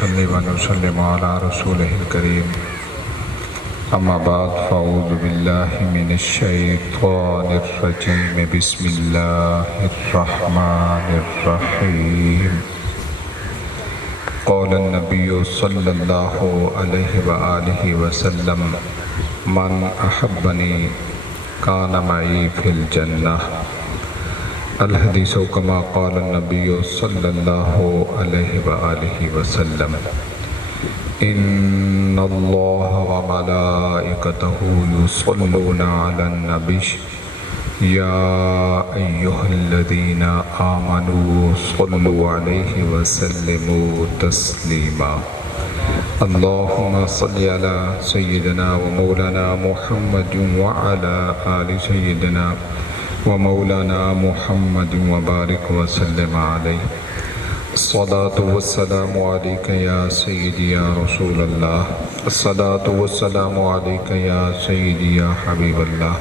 ونصلي ونسلم على رسوله الكريم أما بعد فأعوذ بالله من الشيطان الرجيم بسم الله الرحمن الرحيم قال النبي صلى الله عليه وآله وسلم من أحبني كان معي في الجنة الحديث كما قال النبي صلى الله عليه وآله وسلم إن الله وملائكته يصلون على النبي يا أيها الذين آمنوا صلوا عليه وسلموا تسليما اللهم صل على سيدنا ومولانا محمد وعلى آل سيدنا ومولانا محمد وبارك وسلم عليه الصلاة والسلام عليك يا سيدي يا رسول الله الصلاة والسلام عليك يا سيدي يا حبيب الله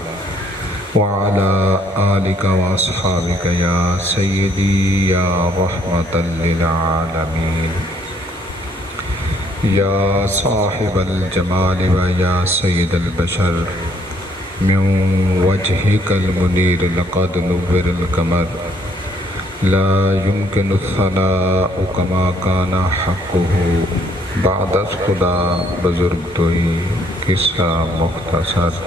وعلى آلك وأصحابك يا سيدي يا رحمة للعالمين يا صاحب الجمال ويا سيد البشر من وجهك المنير لقد نور القمر لا يمكن الثناء كما كان حقه بعد خدا بزرگ توئی قصہ مختصر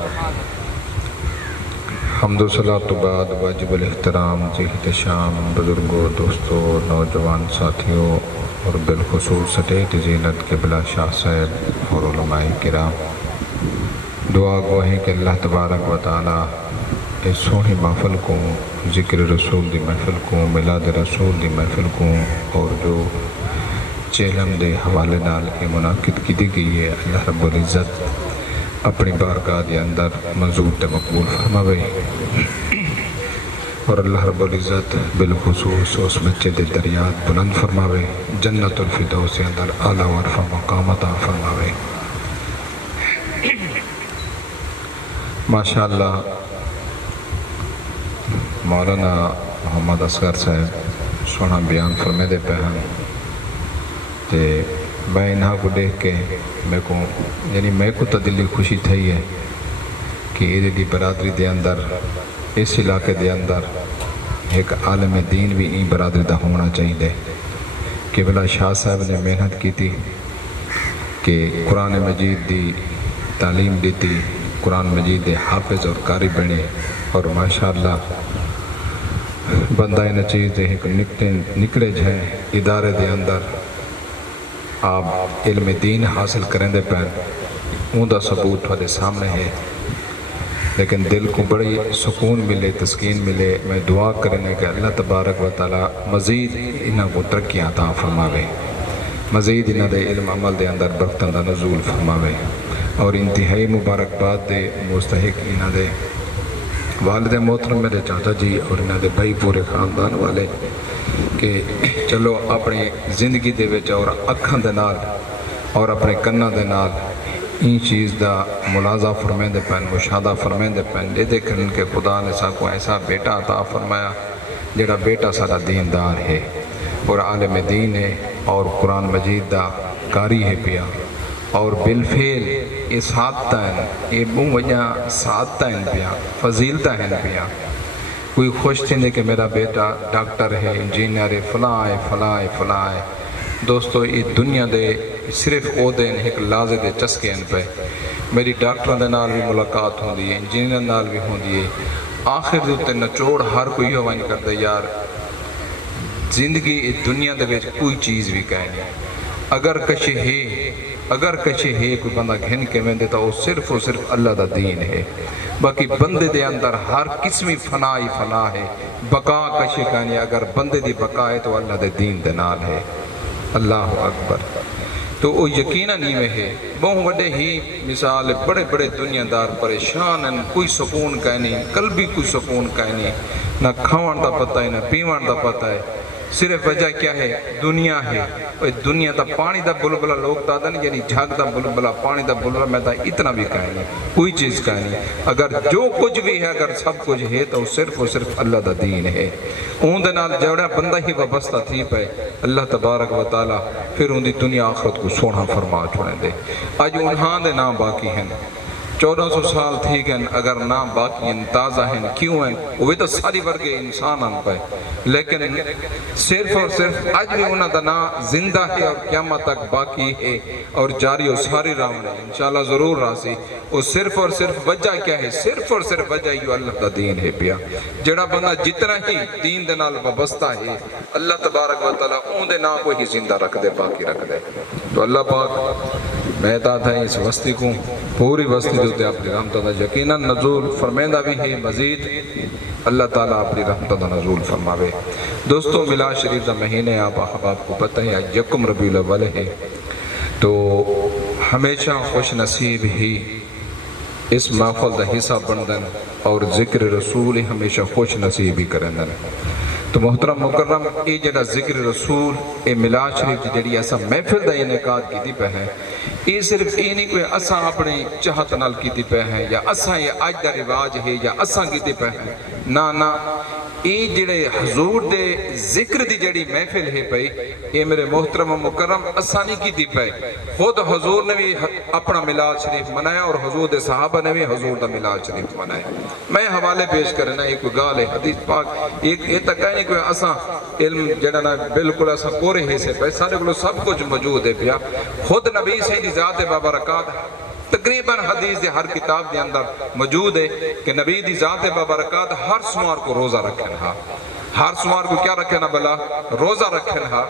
حمد و صلاۃ بعد واجب الاحترام ذی احتشام بزرگوں دوستوں نوجوان ساتھیوں اور بالخصوص سٹیٹ زینت قبلہ شاہ صاحب اور علماء کرام دعا گو ہے کہ اللہ تبارک و تعالیٰ اس سونی محفل کو ذکر رسول دی محفل کو میلاد رسول دی محفل کو اور جو چیلم دے حوالے نال کے منعقد کی دی گئی ہے اللہ رب العزت اپنی بارگاہ دے اندر منظور تے مقبول فرماوے اور اللہ رب العزت بالخصوص اس بچے دے دریات بلند فرماوے جنت الفردوس کے اندر اعلیٰ و عرفہ مقام عطا فرماوے ماشاءاللہ مولانا محمد اصغر صاحب سونا بیان فرمے دے پہ ہیں تے میں انہاں کو دیکھ کے میں کو تدلی خوشی تھی ہے کہ یہ دی برادری دے اندر اس علاقے دے اندر ایک عالم دین بھی این برادری دا ہونا چاہیے کہ بلا شاہ صاحب نے محنت کی تھی کہ قرآن مجید دی تعلیم دیتی قرآن مجید دے حافظ اور قاری بنے اور ماشاءاللہ بندہ ان چیز دے نکلے جائیں ادارے دے اندر آپ علم دین حاصل کریں دے پہن اون دا ثبوت والے سامنے ہے لیکن دل کو بڑی سکون ملے تسکین ملے میں دعا کرنے کہ اللہ تبارک و تعالی مزید انہاں کو ترقیاں عطا فرماوے مزید انہاں دے علم عمل دے اندر برکتاں دا نزول فرماوے اور انتہائی مبارکباد دے مستحق انہاں دے والد محترم میرے چاچا جی اور انہاں دے بھائی پورے خاندان والے کہ چلو اپنی زندگی دے وچ اور اکھاں دے نال اور اپنے کناں دے نال این چیز دا ملاحظہ فرمائیں دے پہن مشاہدہ فرمائیں دے پہن دے دیکھن کہ خدا نے سا کو ایسا بیٹا عطا فرمایا جڑا بیٹا سارا دیندار ہے اور عالم دین ہے اور قرآن مجید دا قاری ہے پیا اور بالفعل یہ ساتھ ہیں یہ بہت وجہ ساتھ ہیں پیا فضیلتہ ہیں پیا کوئی خوش تھے کہ میرا بیٹا ڈاکٹر ہے انجینئر ہے فلاں ہے فلاں ہے فلاں ہے دوستو یہ دنیا دے صرف او دے ایک لازے دے چسکے ہیں پہ میری ڈاکٹروں دے نال بھی ملاقات ہوں دی ہے انجینئر نال بھی ہوں دی ہے آخر دوتے نچوڑ ہر کوئی ہوا نہیں کرتا یار زندگی اس دنیا دے بیچ کوئی چیز بھی کہہ نہیں اگر کچھ ہے کوئی بندہ گھن کے میں دیتا وہ صرف و صرف اللہ دا دین ہے باقی بندے دے اندر ہر قسمی فنائی فنا ہے بقا کشے کہانی اگر بندے دی بقا ہے تو اللہ دے دین دے نال ہے اللہ اکبر تو وہ یقیناً ہی میں ہے بہت بڑے ہی مثال بڑے بڑے دنیا دار پریشان ہیں کوئی سکون کہنی قلبی کوئی سکون کہنی نہ کھاوان دا پتہ ہے نہ پیوان دا پتہ ہے صرف وجہ کیا ہے؟ دنیا ہے. دنیا تا پانی دا بلبلا لوگ دادن یعنی جھاگ دا بلبلا پانی دا بلبلا میں تا اتنا بھی کہیں نہیں, کوئی چیز کہیں نہیں. اگر جو کچھ بھی ہے, اگر سب کچھ ہے تو صرف اور صرف اللہ دا دین ہے. اون دے نال جوڑا بندہ ہی وابستہ تھی پے اللہ تبارک و تعالی پھر ان دی دنیا آخرت کو سونا فرما چھوڑیں دے. آج انہاں دے نام باقی ہیں, 1400 سال تھی گئن, اگر نام باقی ہیں تازہ ہیں, کیوں ہیں؟ وہ تو ساری ورگے انسان آن پائے, لیکن صرف اور صرف آج بھی انہاں دا نام زندہ ہے اور قیامت تک باقی ہے اور جاری و ساری راؤں ہے, انشاءاللہ ضرور راسی. وہ صرف اور صرف وجہ کیا ہے؟ صرف اور صرف وجہ یہ اللہ دا دین ہے پیا. جڑا بندہ جتنا ہی دین دے نال وابستہ ہے اللہ تبارک و تعالیٰ اون دے نام کو ہی زندہ رکھ دے, باقی رکھ دے. تو اللہ پاک میں داتا ہے اس وستی کو پوری وستی دوتے اپنی رحمتہ دا یقیناً نزول فرمیندہ بھی ہے. مزید اللہ تعالیٰ اپنی رحمتہ دا نزول فرماوے. دوستو میلاد شریف دا مہینے آپ احباب کو پتہ ہے آج یکم ربیع الاول ہے, تو ہمیشہ خوش نصیب ہی اس محفل دا حصہ بندن اور ذکر رسول ہمیشہ خوش نصیب ہی کرندن. تو محترم مکرم یہ جڑا ذکر رسول اے میلاد شریف جڑی ایسا محفل دا انعقاد کی دی پہ ہے, یہ صرف یہ نہیں کوئی اساں اپنے چاہت نال کی دی پہ ہے یا اساں یہ آج دا رواج ہے یا اساں کی دی پہ ہے, نا یہ جڑے حضور دے ذکر دی جڑی محفل ہے پئی یہ میرے محترم و مکرم اساں نہیں کی دی پہ. خود حضور نے بھی اپنا میلاد شریف منایا اور حضور دے صحابہ نے بھی حضور دا میلاد شریف منایا. میں حوالے پیش کرنا ایک گال ہے حدیث پاک, یہ تک نہیں کوئی اساں علم جڑا نا بالکل اساں پورے حصے پہ سارے کو سب کچھ موجود ہے پیا. خود نبی سے دی ذات بابرکات تقریباً حدیث دے ہر کتاب دے اندر موجود ہے کہ نبی دی ذات بابرکات ہر سمار کو روزہ رکھن ہا. ہر سمار کو کیا رکھنا بلا؟ روزہ رکھن ہا.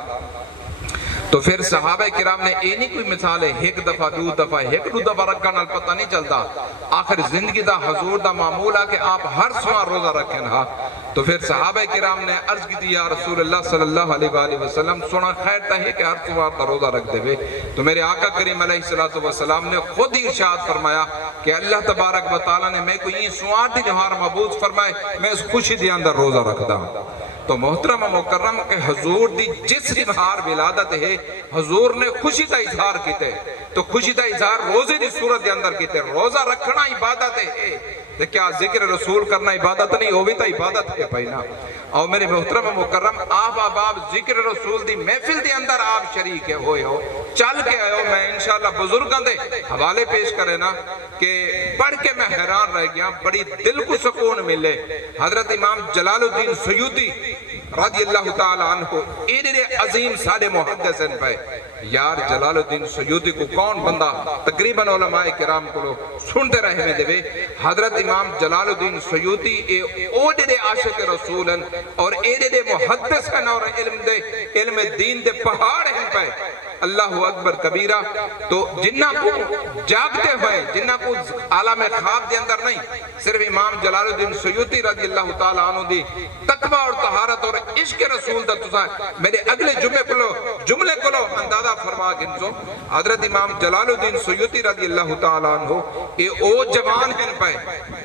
تو پھر صحابہ کرام نے یہ نہیں کوئی مثال ہے ایک دفعہ دو دفعہ ایک دو دفعہ رکھنا پتہ نہیں چلتا. آخر زندگی دا حضور دا معمول ہے کہ آپ ہر سمار روزہ رکھن ہا. تو پھر صحابہ کرام نے عرض کی دی یا رسول اللہ صلی اللہ علیہ وآلہ وسلم سنا خیر تا ہے کہ ہر سمار دا روزہ رکھ دے وے. تو میرے آقا کریم علیہ السلام نے خود ہی ارشاد فرمایا کہ اللہ تبارک و تعالیٰ نے میں کو یہ سوار دی جہار مبوض فرمائے میں اس خوشی دی اندر روزہ رکھتا ہوں. تو محترم و مکرم کہ حضور دی جس جہار ولادت ہے حضور نے خوشی دا اظہار کیتے, تو خوشی دا اظہار روزے دی صورت دے اندر کیتے. روزہ رکھنا عبادت ہے, تو کیا ذکر رسول کرنا عبادت نہیں ہوئی تا عبادت ہے پہنا. اور میرے محترم و مکرم آپ احباب ذکر رسول دی محفل دے اندر آپ شریک ہوئے ہو, چل کے آئے ہو. میں انشاءاللہ بزرگاں دے حوالے پیش کرے نا کہ پڑھ کے میں حیران رہ گیا, بڑی دل کو سکون ملے. حضرت امام جلال الدین سیوطی رضی اللہ تعالیٰ عنہ ایڈے عظیم سارے محدثین پہ. یار جلال الدین سیوطی کو کون بندہ تقریباً علماء کرام کو سنتے رہے میں دے. حضرت امام جلال الدین سیوطی ایڈے عاشق رسولن اور ایڈے محدث ہیں اور علم دین دے پہاڑ ہیں پہ. اللہ اکبر کبیرہ. تو جنہ کو جاگتے ہوئے جنہ کو عالم خواب دے اندر نہیں, صرف امام جلال الدین سیوطی رضی اللہ تعالیٰ عنہ دی تقوی اور طہارت اور عشق رسول دا تسا میرے اگلے جملے کو اندازہ فرما گنزو. حضرت امام جلال الدین سیوطی رضی اللہ تعالیٰ عنہ یہ او جوان ہیں پہ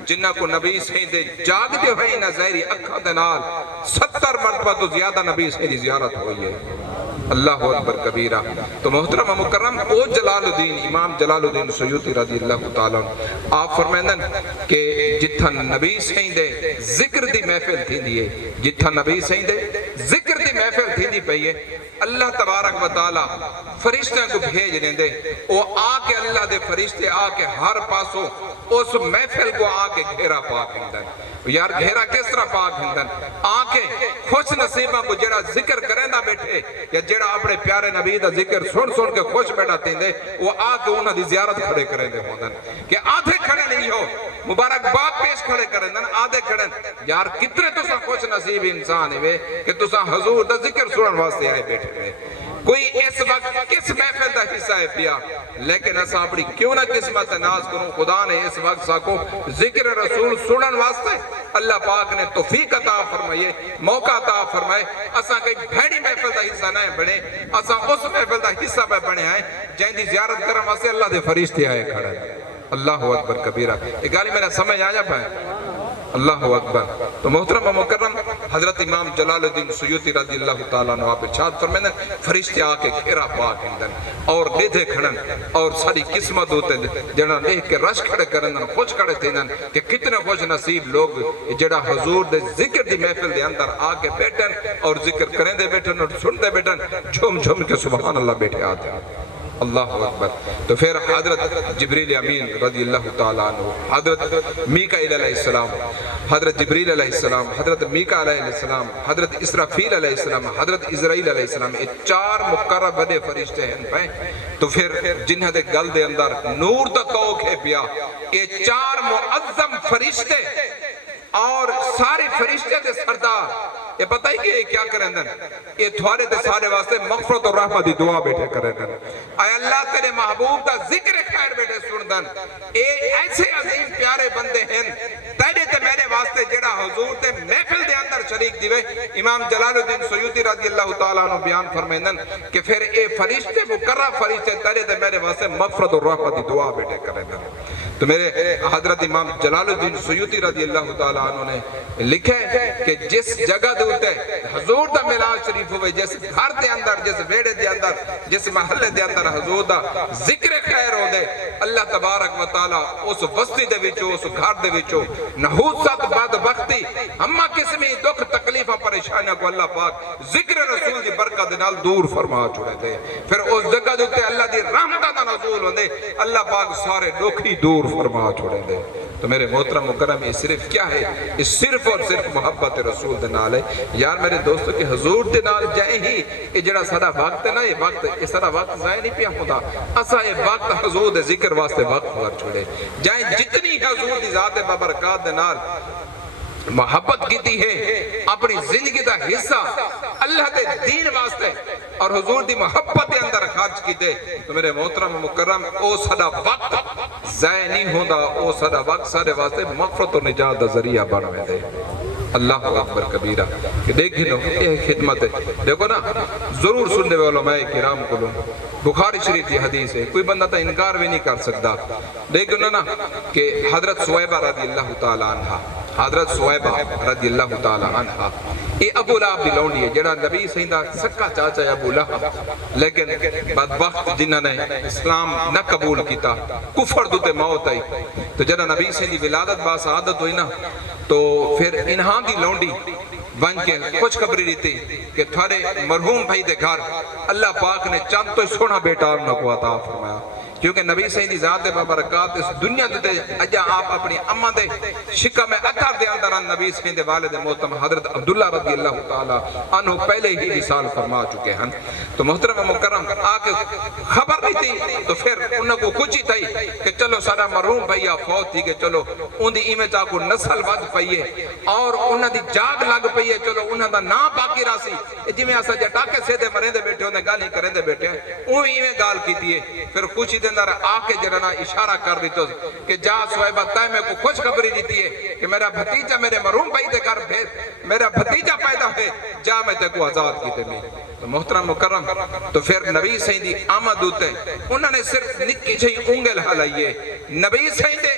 جنہ کو نبی سے دے جاگتے ہوئے نہ ظاہری اکھا دنال 70 مرتبہ تو زیادہ نبی سے دی زیارت ہوئی ہے. اللہ اکبر کبیرہ. تو محترم مکرم او جلال الدین امام جلال الدین سیوطی رضی اللہ تعالیٰ آپ فرمائندن کہ جتھا نبی سہیں دے ذکر دی محفل تھی دیئے, جتھا نبی سہیں دے ذکر دی محفل تھی دی پہیے, اللہ تبارک و تعالیٰ فرشتہ کو بھیج دیں دے. وہ آکے اللہ دے فرشتے آکے ہر پاسوں اس محفل کو آکے گھیرا پاک ہندن. یار گھیرا کس طرح پاک ہندن؟ آکے خوش نصیبہ کو جڑا ذکر کریں نہ بیٹھے یا جڑا اپنے پیارے نبی دا ذکر سن کے خوش بیٹھا تین دے, وہ آکے انہاں دی زیارت کھڑے کریں دے ہوندن کہ آدھے کھڑے نہیں ہو مبارکباد پیش کھڑے کریں دن آدھے کھڑے. یار کتنے تو سا خوش نصیب انسان ہے کہ تو سا حضور دا ذکر سنن واسطے آئے بیٹھے ہوئے. کوئی اس وقت کس محفل دا حصہ ہے پیا, لیکن ایسا اپنی کیوں نہ قسمت ناز کروں. خدا نے اس وقت سا کو ذکر رسول سنن واسطے اللہ پاک نے توفیق عطا فرمائے, موقع عطا فرمائے. اساں کئی بھیڑی محفل دا حصہ نہ بنے, اساں اس محفل دا حصہ پہ بنے ہیں جہاں دی زیارت کرنے واسطے اللہ دے فرشتے آئے کھڑے. اللہ اکبر کبیرہ. یہ گالی میرا سمجھ آیا پہ. اللہ اکبر. تو محترم و مکرم حضرت امام جلال الدین سیوطی رضی اللہ تعالیٰ عنہ آپ ارشاد فرمائیں فرشتے آ کے گھیرا پا کھڑن اور لیدھے کھڑن اور ساری قسمت ہوتے جڑا دیکھ کے رش کھڑے کرن خوش کھڑے تھینن کہ کتنے خوش نصیب لوگ جڑا حضور دے ذکر دی محفل دے اندر آ کے بیٹھن اور ذکر کریں دے بیٹھن اور سن دے بیٹھن جھوم جھوم کے سبحان اللہ بیٹھے آتے ہیں اللہ اکبر. تو پھر حضرت جبریل امین رضی اللہ تعالیٰ عنہ، حضرت میکائیل علیہ السلام، حضرت جبریل علیہ السلام، حضرت میکا علیہ السلام، حضرت اسرافیل علیہ السلام، حضرت اسرائیل علیہ السلام، یہ 4 مقرب بڑے فرشتے ہیں پائیں. تو پھر جنہاں دے گل دے اندر نور دا توق ہے پیا، یہ 4 معظم فرشتے اور سارے فرشتے دے سردار یہ پتہ ہی کہ یہ کیا کریں دن یہ تھوارے دے سارے واسطے مغفرت اور رحمت دی دعا بیٹھے کریں دن. اے اللہ تیرے محبوب دا ذکر خیر بیٹھے سن دن. اے ایسے عظیم پیارے بندے ہیں تیرے تے میرے واسطے جڑا حضور تے محفل دے اندر شریک دیوے. امام جلال الدین سیوطی رضی اللہ تعالیٰ عنہ بیان فرمائندن کہ پھر اے فرشتے مقرب فرشتے تیرے تے میرے واسطے مغفرت اور رحمت دی دعا بیٹھے کریں دن. تو میرے حضرت امام جلال الدین سیوطی رضی اللہ تعالیٰ عنہ نے لکھے کہ جس جگہ دے ہوتے حضور دا میلاد شریف ہوئے، جس گھر دے اندر، جس بیڑے دے اندر، جس محلے دے اندر حضور دا ذکر خیر ہو دے، اللہ تبارک و تعالیٰ اس وسطی دے وچو، اس گھر دے وچو نحوست بدبختی ہمہ قسمی دکھ تکلیفہ پریشانیاں کو اللہ پاک ذکر رسول دی برکت نال دور فرما چھوڑے دے. پھر اس جگہ دے ہوتے اللہ دی رحمتہ دا نزول ہو دے، اللہ پاک سارے دکھ ہی دور فرما چھوڑے دے. تو میرے محترم مکرم یہ صرف کیا ہے؟ یہ صرف اور صرف محبت رسول دے نال ہے. یار میرے دوستو کہ حضور دے نال جائیں ہی یہ جڑا سارا وقت ہے نا، یہ وقت اس طرح وقت ضائع نہیں پیا ہوتا. اسا یہ وقت حضور دے ذکر واسطے وقت کر چھوڑے جائیں. جتنی حضور دی ذات بابرکات دے نال محبت کیتی ہے اپنی زندگی دا حصہ اللہ دے دین واسطے اور حضور دی محبت دے اندر خرچ کیتے، تو میرے محترم مکرم او سدا وقت ضائع نہیں ہوتا. او سدا وقت سارے واسطے مغفرت و نجات دا ذریعہ بنوے دے. اللہ اکبر کبیرہ. کہ دیکھ لو یہ خدمت ہے. دیکھو نا ضرور سننے والوں علماء کرام کو لوں بخاری شریف کی حدیث ہے، کوئی بندہ تا انکار بھی نہیں کر سکتا. دیکھو نا کہ حضرت سویبہ رضی اللہ تعالیٰ عنہ، حضرت سویبہ رضی اللہ تعالیٰ عنہ یہ ابو لہب دی لونڈی ہے جڑا نبی سیدہ سکا چاچا ہے ابو لہب، لیکن بدبخت جنہوں نے اسلام نہ قبول کیتا، کفر دوتے موت آئی. تو جڑا نبی سیدی ولادت با سعادت ہوئی نا تو پھر انہاں دی لونڈی بن کے کچھ خبری رہتی کہ تھوڑے مرحوم بھائی دے گھر اللہ پاک نے چند تو سونا بیٹا انہوں کو عطا فرمایا. کیونکہ نبی سیدی ذات بابرکات اس دنیا دے اجا آپ اپنی امہ دے شکہ میں اکھر دے اندر نبی سیدی والد محترم حضرت عبداللہ رضی اللہ تعالیٰ عنہ پہلے ہی وصال فرما چکے ہیں. تو محترم مکرم آکے خبر نہیں تھی تو پھر انہوں کو کچھ ہی تھی کہ چلو سارا مرحوم بھائیہ فوت تھی کہ چلو ان دی ایمیں چاہ کو نسل ود پئیے اور انہوں دی جاگ لگ پئیے، چلو انہوں دا نام باقی راسی جی میں ایسا جٹاکے سے دے مرین دے بیٹھے انہیں گال ہی کریں دے بیٹھے ہیں انہیں ایمیں گال کی تھی. پھر کچھ ہی اندر آکے جرنا اشارہ کر دیتا کہ جا سویبہ تائے میں کو خوش خبری دیتی ہے کہ میرا بھتیجہ میرے مرحوم بھائی دے کر بھیج، میرا بھتیجہ پیدا ہے، جا میں تے کو آزاد کیتے میں. تو محترم مکرم تو پھر نبی سیدی آمد ہوتے انہوں نے صرف نکی چھئی انگل حلائیے نبی سیدی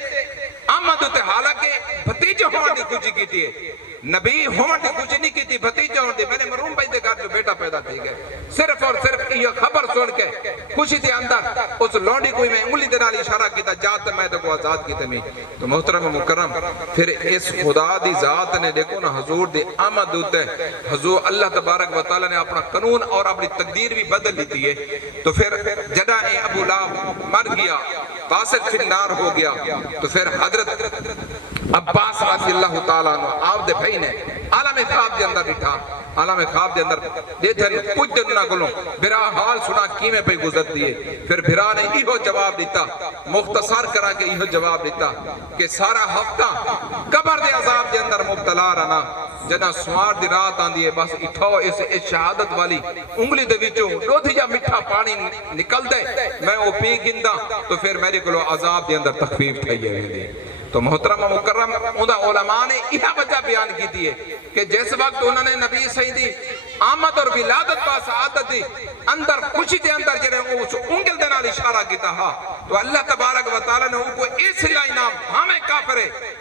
آمد ہوتے حالانکہ بھتیجہ ہونے دی کچھ کیتی ہے، نبی ہونے دی کچھ نہیں کیتی، بھتیجہ ہونے دی میرے مرحوم بھائی دے گھر جو بیٹا پیدا تھی گئے. صرف اور صرف یہ خبر سن کے خوشی دے اندر اس لونڈی کوئی میں انگلی دے نال اشارہ کیتا جاتا میں تو کو آزاد کیتے میں. تو محترم مکرم پھر اس خدا دی ذات نے دیکھو نا حضور دی آمد ہوتے حضور اللہ تبارک و تعالیٰ نے اپنا قانون اور اپنی تقدیر بھی بدل لیتی ہے. تو پھر جدہ ابو لہب مر گیا، باسط فی النار ہو گیا، تو پھر حضرت عباس رضی اللہ تعالیٰ عنہ آپ دے بھائی نے عالم خواب دے اندر بٹھا، عالم خواب دے اندر دیتھن کچھ دن نہ گلوں بھرا حال سنا کیمیں پہ گزر دیئے. پھر بھرا نے ایہو جواب دیتا، مختصر کرا کے ایہو جواب دیتا کہ سارا ہفتہ قبر دے عذاب دے اندر مبتلا رہنا، جنا سوار دی رات آن دیئے بس اٹھاؤ اس شہادت والی انگلی دے وچوں رودھی جا مٹھا پانی نکل دے میں وہ پی گندہ تو پھر میرے کلو عذاب دے اندر تخفیف تھائیے ہوئے دے. تو محترم مکرم اندہ علماء نے یہ وجہ بیان کی دیئے کہ جس وقت انہوں نے نبی سیدی آمد اور ولادت با سعادت دی اندر خوشی دے اندر جرے اس انگل دے نال اشارہ کیتا ہا تو اللہ تبارک و تعالی نے ان کو اس انعام ہمیں کافر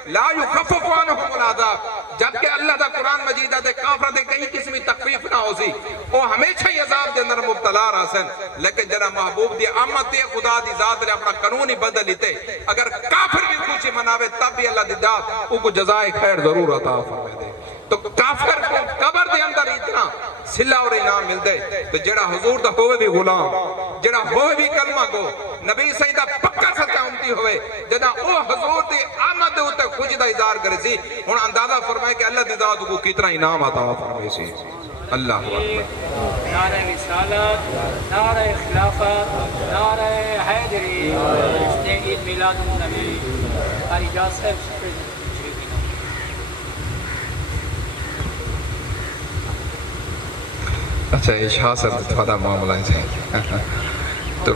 لا یخفف عنہم العذاب جبکہ اللہ دا قرآن مجید دے کافر دے کہیں قسمی تخفیف نہ ہو سی وہ ہمیشہ ہی عذاب دے اندر مبتلا رہسن لیکن جنہ محبوب دی آمد دے خدا دی ذات نے اپنا قانونی بدل لیتے اگر کافر بھی خوشی مناوے تب بھی اللہ دی ذات ان کو جزائے خیر ضرور عطا فرمائے دے تو کافر کو قبر دے اندر اتنا صلہ اور انعام مل دے تو جڑا حضور دا ہوئے بھی غلام جڑا ہوئے بھی کلمہ کو نبی سیدہ پکا سچا امتی ہوئے جدا او حضور دی آمد دے ہوتے خوش دا اظہار کرے سی ہون اندازہ فرمائے کہ اللہ دی ذات کو کتنا انعام عطا فرمائے سی اللہ اکبر نعرہ رسالت نعرہ خلافت نعرہ حیدری عید میلاد النبی اجازت صاحب اچھا اشاہ سے تھوڑا معاملہ ہے تو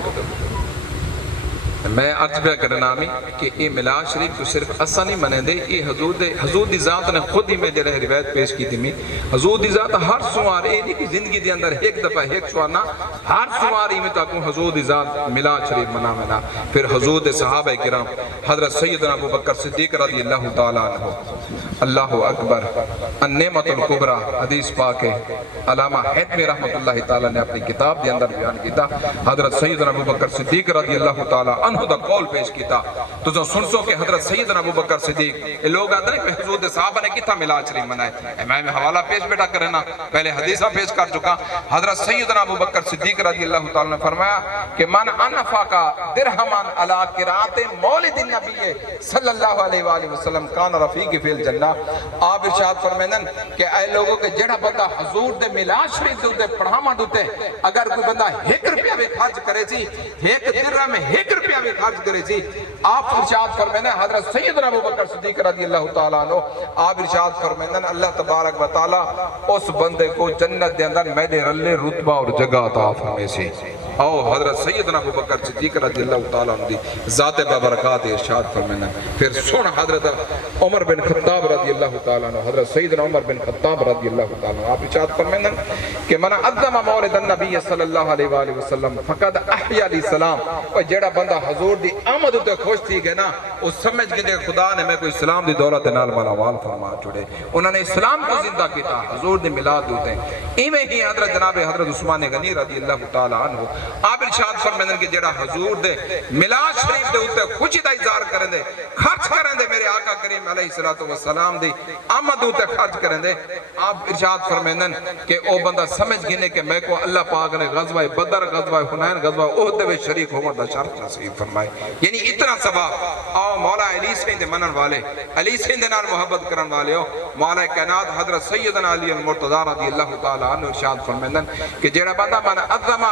میں عرض پہ کرنا آمی کہ یہ میلاد شریف کو صرف اسا نہیں منے دے یہ حضور دی ذات نے خود ہی میں جڑے روایت پیش کی تھی میں حضور دی ذات ہر سوار اے نہیں کہ زندگی دی اندر ایک دفعہ ایک سوار نہ ہر سوار ہی میں تاکوں حضور دی ذات میلاد شریف منا منا پھر حضور دے صحابہ کرام حضرت سیدنا ابو بکر صدیق رضی اللہ تعالیٰ عنہ اللہ اکبر النعمت الکبرى حدیث پاک ہے علامہ حتمی رحمت اللہ تعالیٰ نے اپنی کتاب دے اندر بیان کیتا حضرت سیدنا ابو بکر صدیق رضی اللہ تعالیٰ عنہ دا قول پیش کیتا تو جو سنسو کہ حضرت سیدنا ابو بکر صدیق یہ لوگ آتے ہیں کہ حضور دے صحابہ نے کتا میلاد شریف منائے میں حوالہ پیش بیٹا کرنا پہلے حدیثہ پیش کر چکا حضرت سیدنا ابو بکر صدیق رضی اللہ تعالیٰ نے فرمایا کہ من انفاقا درہمان علا قرات مولد النبی صلی اللہ علیہ وآلہ وسلم کان رفیق فی الجنہ آپ ارشاد فرمینن کہ اے لوگوں کے جڑا بندہ حضور دے میلاد شریف دے پڑھاما دوتے اگر کوئی بندہ 1 روپیہ بھی خرچ کرے سی 1 درہم میں 1 روپیہ بھی خرچ کرے سی آپ ارشاد فرمینن حضرت سیدنا ابو بکر صدیق رضی اللہ تعالیٰ عنہ آپ ارشاد فرمینن اللہ تبارک و تعالیٰ اس بندے کو جنت دے اندر میدے رلے رتبہ اور جگہ عطا فرمائے سی او حضرت سیدنا ابو بکر صدیق رضی اللہ تعالیٰ عنہ دی ذات بابرکات ارشاد فرمائے پھر سن حضرت عمر بن خطاب رضی اللہ تعالیٰ عنہ حضرت سیدنا عمر بن خطاب رضی اللہ تعالیٰ عنہ آپ ارشاد فرمائے کہ من عظم مولد النبی صلی اللہ علیہ وآلہ وسلم فقد احیا علیہ السلام اور جڑا بندہ حضور دی آمد تے خوش تھی گئے نا وہ سمجھ گئے کہ خدا نے میں کوئی اسلام دی دولت نال مالاوال فرما چھوڑے انہوں نے اسلام کو زندہ کیتا حضور دی میلاد ہوتے ہیں ایویں ہی حضرت جناب حضرت عثمان غنی رضی اللہ تعالیٰ عنہ آپ ارشاد فرمائیں کہ جڑا حضور دے میلاد شریف دے ہوتے خوشی دا اظہار کریں دے خرچ کریں دے میرے آقا کریم علیہ السلام دی آمد ہوتے خرچ کریں دے آپ ارشاد فرمائیں کہ او بندہ سمجھ گئے کہ میں کو اللہ پاک نے غزوہ بدر غزوہ حنین غزوہ احد میں شریک ہوں دا شرط نصیب فرمائے یعنی اتنا ثواب آؤ مولا علی سیند منن والے علی سیند نال محبت کرن والے ہو مولا کائنات حضرت سیدنا علی المرتضی رضی اللہ تعالیٰ عنہ ارشاد فرمائیں کہ جڑا بندہ من عظم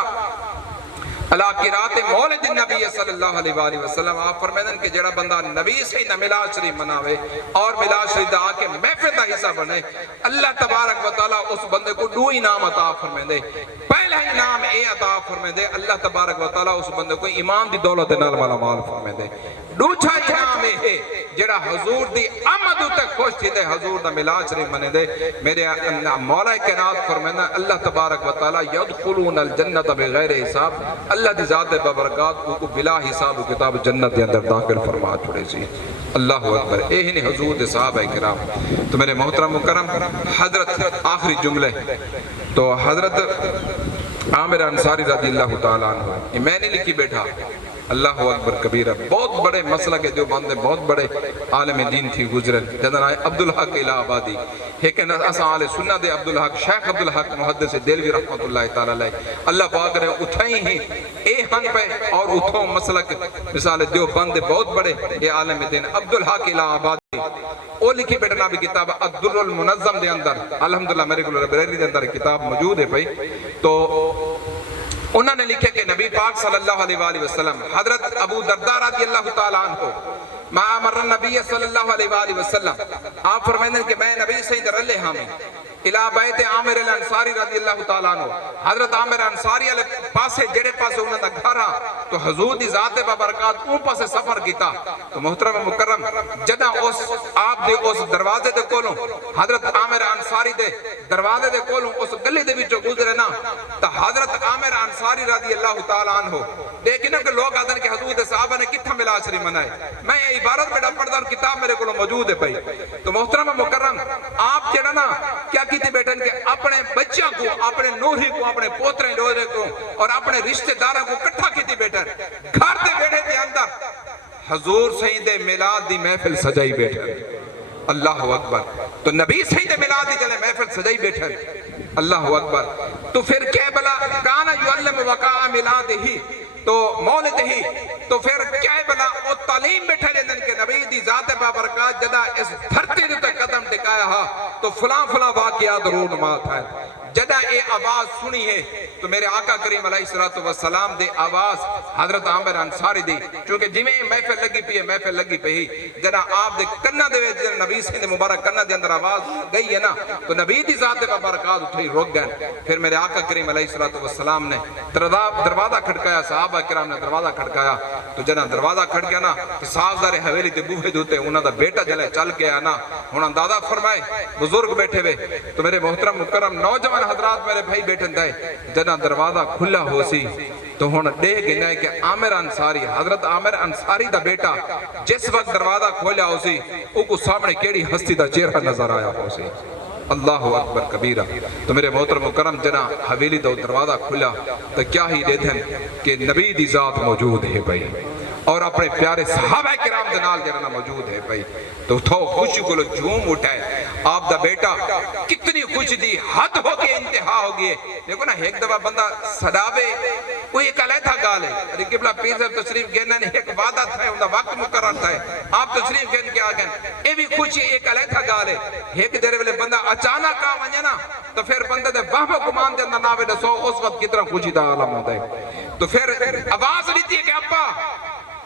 اللہ قرات مولد النبی صلی اللہ علیہ وآلہ وسلم آپ فرمائیں کہ جڑا بندہ نبی سیدنا میلاد شریف مناوے اور میلاد شریف دا کے محفل دا حصہ بنے اللہ تبارک و تعالیٰ اس بندے کو 2 انعام عطا فرمائیں دے پہلا انعام اے عطا فرمائیں دے اللہ تبارک و تعالیٰ اس بندے کو ایمان دی دولت نال مالا مال فرمائیں دے دوسرا انعام ہے جڑا حضور دی آمد تے خوش تھی دے حضور دا میلاد شریف منے دے میرے مولا کائنات فرمائنا اللہ تبارک و تعالی یدخلون الجنت بغیر حساب اللہ دی ذات بابرکات کو بلا حساب و کتاب جنت دے اندر داخل فرما چھوڑے سی اللہ اکبر اے ہی حضور دے صحابہ کرام تو میرے محترم مکرم حضرت آخری جملے تو حضرت عامر انصاری رضی اللہ تعالیٰ عنہ میں نے لکھی بیٹھا اللہ اکبر کبیرہ بہت بڑے مسئلہ کے جو بندے بہت بڑے عالم دین تھی گزرن جدن آئے عبدالحق الہ آبادی لیکن اسا آل سنہ دے عبدالحق شیخ عبدالحق محدث دلوی رحمت اللہ تعالیٰ علیہ اللہ پاک نے اٹھائی ہی اے ہن پہ اور اٹھو مسئلہ کے مثال دیو بندے بہت بڑے یہ عالم دین عبدالحق الہ آبادی وہ لکھی بیٹھنا بھی کتاب الدر المنظم دے اندر الحمدللہ میرے کو لائبریری دے اندر کتاب موجود ہے بھائی تو انہوں نے لکھے کہ نبی پاک صلی اللہ علیہ وآلہ وسلم حضرت ابو دردہ رضی اللہ تعالیٰ عنہ ما امر النبی صلی اللہ علیہ وآلہ وسلم آپ فرمائیں کہ میں نبی سے ادھر اللہ ہمیں الہ بیت عامر الانصاری رضی اللہ تعالیٰ عنہ حضرت عامر انصاری علیہ پاسے جڑے پاسے انہوں نے گھرا تو حضور دی ذات بابرکات اوپر سے سفر کیتا تو محترم مکرم جدہ اس آپ دے اس دروازے دے کولوں حضرت عامر انصاری دے دروازے دے کولوں اس گلی دے وچوں گزرے نا تو حضرت عامر انصاری رضی اللہ تعالیٰ عنہ لیکن کہ لوگ آدھن کہ حضور دے صحابہ نے کتھا ملا شریف منائے میں یہ عبارت بیٹا پڑھ دار کتاب میرے کولوں موجود ہے بھائی تو محترم مکرم آپ جڑا نا کیا کیتی بیٹھن کہ اپنے بچوں کو اپنے نوہی کو اپنے پوترے لوہے کو اور اپنے رشتہ داروں کو کٹھا کیتی بیٹھن گھر دے بیٹھے دے اندر حضور سید میلاد دی محفل سجائی بیٹھن اللہ اکبر تو نبی سید میلاد دی جلے محفل سجائی بیٹھن اللہ اکبر تو پھر کیا بلا کانا یعلم وقاع میلاد ہی تو مولد ہی تو پھر کیا بلا وہ تعلیم بیٹھے لیندن کہ نبی دی ذات بابرکات جدا اس دھرتی دیتے قدم ٹکایا ہا تو فلاں فلاں واقعات رونمات ہے جدہ اے آواز سنی ہے تو میرے آقا کریم علیہ السلام دے آواز حضرت عامر انصاری دی چونکہ جمیں محفل لگی پی ہے محفل لگی پہ ہی جدہ آپ دے کنہ دے جدہ نبی سے مبارک کنہ دے اندر آواز گئی ہے نا تو نبی دی ذات بابرکات اٹھائی روک گئے پھر میرے آقا کریم علیہ السلام نے دروازہ کھڑکایا صحابہ کرام نے دروازہ کھڑکایا تو جدہ دروازہ کھڑ گیا نا تو صافدار حویلی تے بوہے دوتے انہاں دا بیٹا جلے چل کے آنا انہاں اندازہ فرمائے بزرگ بیٹھے ہوئے تو میرے محترم مکرم نوجوان حضرات میرے بھائی بیٹھن دائے جنہ دروازہ کھلا ہو سی تو ہونا دے گنا ہے کہ عامر انصاری حضرت عامر انصاری دا بیٹا جس وقت دروازہ کھولا ہو سی او کو سامنے کیڑی ہستی دا چہرہ نظر آیا ہو سی اللہ اکبر کبیرہ تو میرے محترم مکرم جنہ حویلی دا دروازہ کھلا تو کیا ہی دیتھن کہ نبی دی ذات موجود ہے بھائی اور اپنے پیارے صحابہ کرام دنال جنہ موجود ہے بھائی تو خوشی کو لو جھوم اٹھائے آپ دا بیٹا کتنی خوش دی حد ہو کے انتہا ہو گئے دیکھو نا ایک دفعہ بندہ صدابے وہ ایک علیہ گال ہے ارے قبلہ پیر صاحب تشریف گئنے نے ایک وعدہ تھا ہے وقت مقرر تھا ہے آپ تشریف گئن کے آگئے اے بھی خوشی ایک علیہ گال ہے ایک دیر والے بندہ اچانک کا ونجے نا تو پھر بندہ دے وہاں گمان دے اندر ناوے دسو اس وقت کتنا خوشی دا عالم ہوتا ہے تو پھر آواز لیتی ہے کہ ابا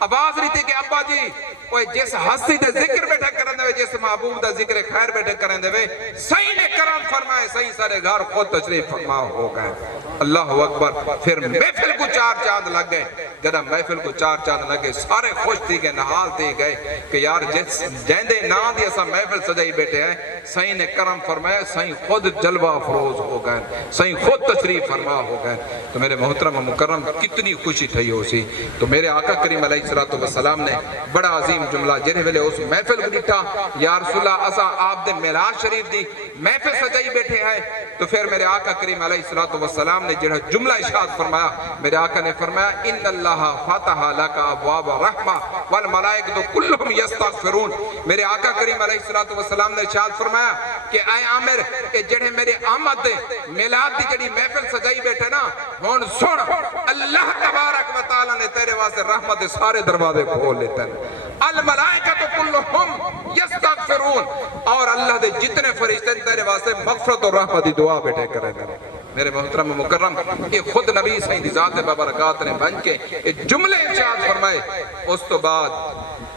آواز رہی تھی کہ ابا جی کوئی جس ہستی دے ذکر بیٹھا کرن دے جس محبوب دا ذکر خیر بیٹھا کرن دے صحیح نے کرم فرمائے صحیح سارے گھر خود تشریف فرما ہو گئے اللہ اکبر پھر محفل کو چار چاند لگ گئے جدہ محفل کو چار چاند لگ گئے سارے خوش تھی گئے نحال تھی گئے کہ یار جس جیندے نا دی ایسا محفل سجائی بیٹھے ہیں صحیح نے کرم فرمائے صحیح خود جلوہ افروز ہو گئے صحیح خود تشریف فرما ہو گئے تو میرے محترم و مکرم کتنی خوشی تھی ہو سی تو میرے آقا کریم علیہ السلام نے بڑا عظیم جملہ جنہیں ویلے اس محفل کو دیتا یا رسول اللہ اسا آپ دے میلاد شریف دی محفل سجائی بیٹھے ہیں تو پھر میرے آقا کریم علیہ السلام نے جنہیں جملہ اشارت فرمایا میرے آقا نے فرمایا ان اللہ فاتح لکا ابواب رحمہ والملائکۃ کلہم یستغفرون میرے آقا کریم علیہ السلام نے اشارت فرمایا کہ اے عامر کہ جنہیں میرے آمد دے میلاد دی جڑی محفل سجائی بیٹھے نا ہون سن اللہ تبارک و تعالی نے تیرے واسطے رحمت سارے دروازے کھول لیتے ہیں الملائکۃ کلہم یستغفرون اور اللہ دے جتنے فرشتے تیرے واسطے مغفرت اور رحمت دی دعا بیٹھے کریں گے میرے محترم مکرم یہ خود نبی سید ذات بابرکات نے بن کے جملے ارشاد فرمائے اس تو بعد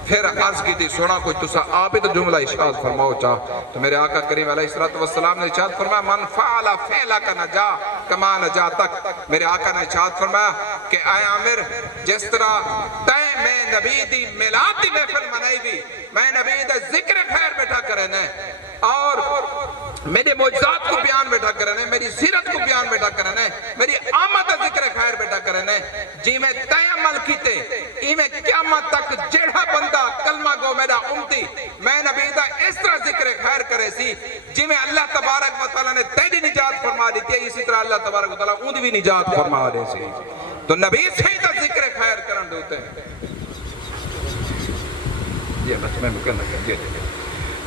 پھر عرض کی تھی سونا کچھ تسا آپ ہی تو جملہ اشارت فرماؤ چاہ تو میرے آقا کریم علیہ السلام نے اشارت فرمایا من فعلا فعلا کا نجا کما نجا تک میرے آقا نے اشارت فرمایا کہ اے عامر جس طرح تے میں نبی دی میلاد دی محفل منائی دی میں نبی دا ذکر خیر بیٹھا کرنے اور میرے معجزات کو بیان بیٹھا کرنے میری سیرت کو بیان بیٹھا کرنے میری آمد ذکر خیر بیٹھا کرنے جی میں تے عمل کیتے ای میں قیامت تک جڑا بندہ کلمہ گو میرا امتی میں نبی دا اس طرح ذکر خیر کرے سی جی میں اللہ تبارک و تعالیٰ نے تیری نجات فرما دیتی ہے اسی طرح اللہ تبارک و تعالیٰ اون بھی نجات فرما دے سی تو نبی سے دا ذکر خیر کرن دوتے ہیں یہ بس میں مکرنا کر دیا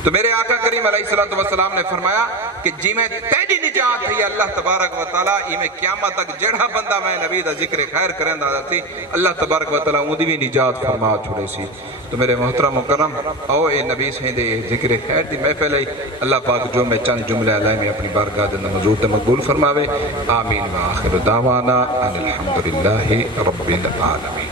تو میرے آقا کریم علیہ السلام نے فرمایا کہ جی میں تیری نجات ہے اللہ تبارک و تعالیٰ ای میں قیامت تک جڑا بندہ میں نبی دا ذکر خیر کریں دا تھی اللہ تبارک و تعالیٰ اون بھی نجات فرما چھوڑے سی تو میرے محترم مکرم او اے نبی سے دے ذکر خیر دی محفل ہے اللہ پاک جو میں چند جملے علیہ میں اپنی بارگاہ دے حضور تے مقبول فرماوے آمین و آخر دعوانا ان الحمدللہ رب العالمین